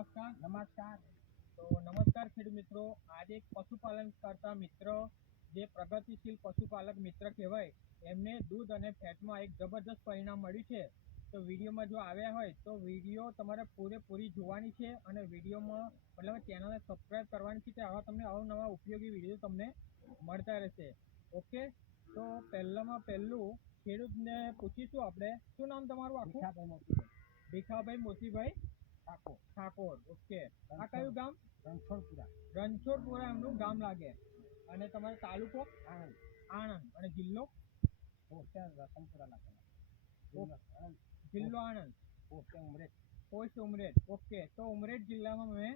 નમસ્કાર. નમસ્કાર. તો નમસ્કાર ખેડૂત મિત્રો. આજે એક પશુપાલન કરતા મિત્ર, જે પ્રગતિશીલ પશુપાલક મિત્ર કહેવાય, એમને દૂધ અને ફેટમાં એક જબરદસ્ત પરિણામ મળ્યું છે. તો વિડીયોમાં જો આવ્યા હોય તો વિડીયો તમારે પૂરેપૂરી જોવાની છે અને વિડીયોમાં મતલબ ચેનલને સબસ્ક્રાઈબ કરવાની છે કે આવા તમને અવનવા ઉપયોગી વિડીયો તમને મળતા રહેશે. ઓકે, તો પહેલામાં પહેલું ખેડૂતને પૂછીશું આપણે, શું નામ તમારું આખું? ભીખાભાઈ મોતીભાઈ ઠાકોર. ઓકે, આ કયું ગામ? રણછોડપુરા એમનું ગામ લાગે. અને તમારો તાલુકો? આણંદ. અને જિલ્લો? જિલ્લો આણંદ. પોસ્ટ ઉમરેઠ. ઓકે, તો ઉમરેઠ જિલ્લામાં મેં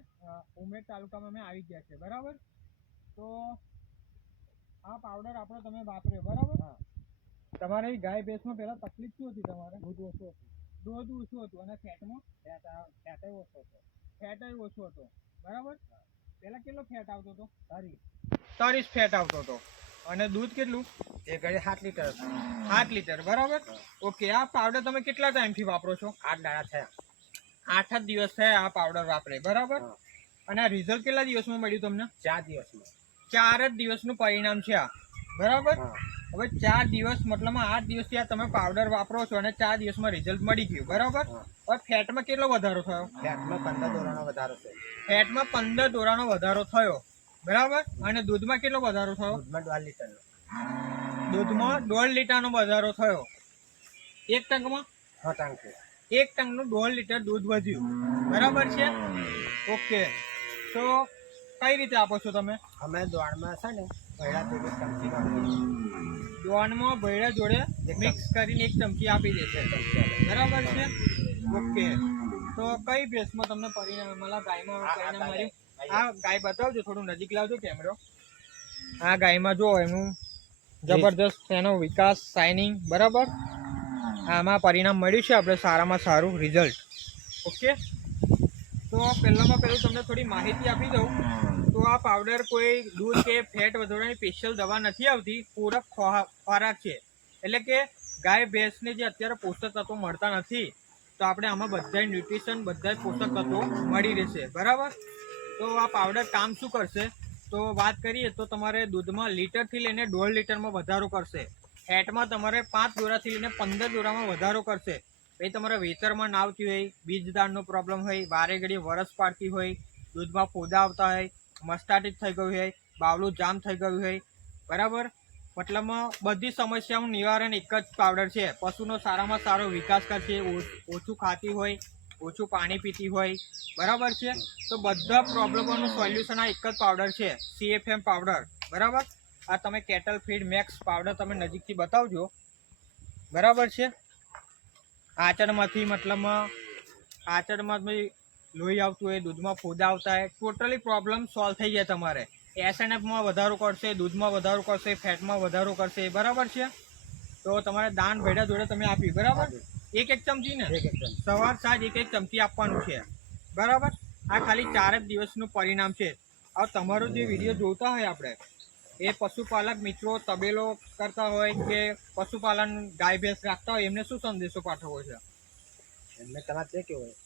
ઉમરેઠ તાલુકામાં મેં આવી ગયા છે. બરાબર. તો આ પાવડર આપણો તમે વાપર્યો, બરાબર? તમારી ગાય ભેંસમાં પહેલા તકલીફ શું હતી? તમારે દૂધ ઓછું હતું અને ફેટમાં ફેટ ઓછો હતો. બરાબર. પહેલા કેટલો ફેટ આવતો હતો? 30 ફેટ આવતો હતો. અને દૂધ કેટલું? એ ઘડી 7 લીટર. 8 લીટર. બરાબર. ઓકે, આ પાવડર તમે કેટલા ટાઈમથી વાપરો છો? 8 દાડા થયા. 8 જ દિવસ થયા આ પાવડર વાપરે. બરાબર. અને આ રિઝલ્ટ કેટલા દિવસમાં મળ્યું તમને? 4 દિવસમાં. 4 જ દિવસનું પરિણામ છે આ. બરાબર. હવે 4 દિવસ મતલબમાં 8 દિવસથી આ તમે પાવડર વાપરો છો અને 4 દિવસમાં રિઝલ્ટ મળી ગયું. બરાબર. હવે ફેટમાં કેટલો વધારો થયો? ફેટમાં 15 દોરાનો વધારો છે. ફેટમાં 15 દોરાનો વધારો થયો. બરાબર. અને દૂધમાં કેટલો વધારો થયો? દૂધમાં 1.5 લીટર. દૂધમાં 1.5 લીટરનો વધારો થયો. એક ટંકમાં 6 ટંક છે. એક ટંકનું 1.5 લીટર દૂધ વધ્યું. બરાબર છે. ઓકે, તો કઈ રીતે આપો છો તમે? અમે દોડમાં છે ને ભેળા થોડી ચમચી દોણમાં ભેળા જોડે મિક્સ કરીને 1 ચમચી આપી દેશે. બરાબર છે. ઓકે, તો કઈ ભેંસમાં તમને પરિણામ મળ્યું? ગાયમાં પરિણામ મળ્યું? આ ગાય બતાવજો, થોડું નજીક લાવજો કેમેરો. આ ગાયમાં જો એનું જબરદસ્ત એનો વિકાસ, શાઇનિંગ. બરાબર. આમાં પરિણામ મળ્યું છે આપણે સારામાં સારું રિઝલ્ટ. ઓકે, તો પહેલામાં પહેલું તમને થોડી માહિતી આપી દઉં. તો આ પાવડર કોઈ દૂધ કે ફેટ વધારવાની સ્પેશિયલ દવા નથી આવતી, પૂરક ખોરાક છે. એટલે કે ગાય ભેંસને જે અત્યારે પોષક તત્વો મળતા નથી, તો આપણે આમાં બધા ન્યુટ્રિશન, બધા પોષક તત્વો મળી રહેશે. બરાબર. તો આ પાવડર કામ શું કરશે? તો વાત કરીએ તો તમારે દૂધમાં લીટરથી લઈને 1.5 લીટરમાં વધારો કરશે. ફેટમાં તમારે 5 દોરાથી લઈને 15 દોરામાં વધારો કરશે. પછી તમારે વેતરમાં ના આવતી હોય, બીજદાળનો પ્રોબ્લેમ હોય, વારે ઘડી વરસ પાડતી હોય, દૂધમાં ફોદા આવતા હોય, મસ્ટાટીસ થઈ ગયું હોય, બાવલું જામ થઈ ગયું હોય. બરાબર. મતલબમાં બધી સમસ્યાઓનું નિવારણ એક જ પાવડર છે. પશુનો સારામાં સારો વિકાસ કરશે. ઓછું ખાતી હોય, ઓછું પાણી પીતી હોય. બરાબર છે. તો બધા પ્રોબ્લેમોનું સોલ્યુશન આ એક જ પાવડર છે, CFM પાવડર. બરાબર. આ તમે કેટલ ફીડ મેક્સ પાવડર તમે નજીકથી બતાવજો. બરાબર છે. આચળમાંથી મતલબમાં લોહી આવતું હોય, દૂધમાં ફોદા આવતા હોય, ટોટલી પ્રોબ્લેમ સોલ્વ થઈ જાય તમારે. SNFમાં વધારો કરશે, દૂધમાં વધારો કરશે, ફેટમાં વધારો કરશે. બરાબર છે. તો તમારે દાન ભેડા જોડે તમે આપી. બરાબર. એક ચમચી ને સવાર સાંજ એક ચમચી આપવાનું છે. બરાબર. આ ખાલી 4 જ દિવસનું પરિણામ છે. હવે તમારો જે વિડીયો જોતા હોય આપણે, એ પશુપાલક મિત્રો તબેલો કરતા હોય કે પશુપાલન ગાય ભેંસ રાખતા હોય, એમને શું સંદેશો પાઠવવો છે? એમને તમારે તે કેવું હોય?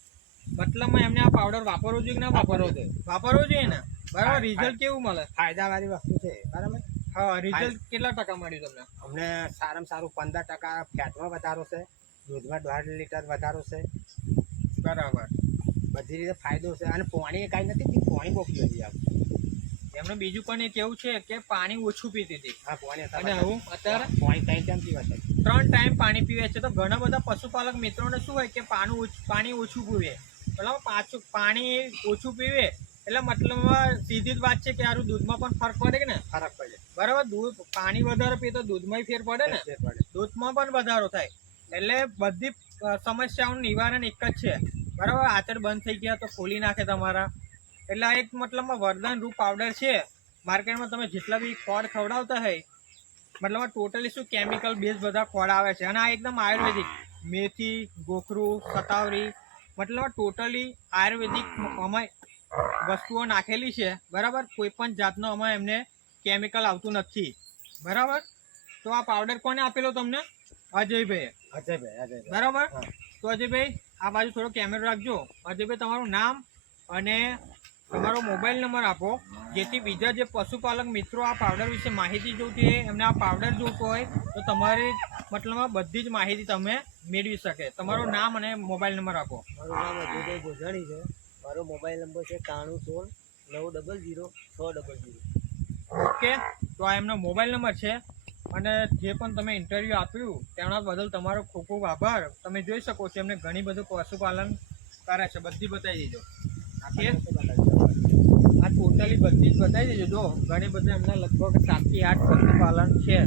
મતલબમાં એમને આ પાવડર વાપરવો જોઈએ કે ના વાપરવો જોઈએ? વાપરવો જોઈએ ને. બરાબર. રિઝલ્ટ કેવું મળે? ફાયદાવાળી વસ્તુ છે. બરાબર. હા, રિઝલ્ટ કેટલા ટકા મળ્યું તમને? અમને સારામાં સારું 15% ફેટમાં વધારો છે, દૂધમાં 1.5 લીટર વધારો છે. બરાબર. બધી રીતે ફાયદો છે. અને પાણી કાંઈ નથી, પાણી બહુ પીવું જોઈએ. એમનું બીજું પણ એ કેવું છે કે પાણી ઓછું પીતી હતી. હા, પાણી અને હું અત્યારે પાણી 3 ટાઈમ પીવે છે. 3 ટાઈમ પાણી પીવે છે. તો ઘણા બધા પશુપાલક મિત્રોને શું હોય કે પાણી ઓછું પીવે. બરાબર. પાણી ઓછું પીવે એટલે મતલબમાં સીધી જ વાત છે કે આરું દૂધમાં પણ ફરક પડે કે ને? ફરક પડે. બરાબર. પાણી વધારે પીએ તો દૂધમાં ફેર પડે ને? દૂધમાં પણ વધારો થાય. એટલે બધી સમસ્યાઓનું નિવારણ એક જ છે. બરાબર. આચળ બંધ થઈ ગયા તો ખોલી નાખે તમારા. એટલે આ એક મતલબમાં વરદાન રૂપ પાવડર છે. માર્કેટમાં તમે જેટલા બી ખોળ ખવડાવતા હોય, મતલબમાં ટોટલી શું કેમિકલ બેઝ બધા ખોળ આવે છે. અને આ એકદમ આયુર્વેદિક. મેથી, ગોખરું, સતાવરી, મતલબ ટોટલી આયુર્વેદિક અમે વસ્તુઓ નાખેલી છે. બરાબર. કોઈ પણ જાતનો અમે એમને કેમિકલ આવતું નથી. બરાબર. તો આ પાવડર કોને આપેલો તમને? અજયભાઈ. બરાબર. તો અજયભાઈ આ બાજુ થોડો કેમેરો રાખજો. અજયભાઈ તમારું નામ અને તમારો મોબાઈલ નંબર આપો, જેથી બીજા જે પશુપાલક મિત્રો આ પાવડર વિશે માહિતી જોઈતી હોય, એમને આ પાવડર જોઈતો હોય તો તમારી મતલબમાં બધી જ માહિતી તમે મેળવી શકે. તમારું નામ અને મોબાઈલ નંબર આપો. મારું નામ અજયભાઈ ગોજાણી છે. મારો મોબાઈલ નંબર છે 9316 900 600. ઓકે, તો આ એમનો મોબાઈલ નંબર છે. અને જે પણ તમે ઇન્ટરવ્યૂ આપ્યું તેના બદલ તમારો ખૂબ ખૂબ આભાર. તમે જોઈ શકો છો એમને ઘણી બધું પશુપાલન કરે છે, બધી બતાવી દેજો. ઓકે, આ ટોટલી બધી જ બતાવી દેજો. જો ઘણી બધી એમના લગભગ 7 થી 8 પશુપાલન છે.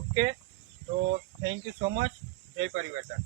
ઓકે, તો થેન્ક યુ સો મચ. જય પરિવર્તન.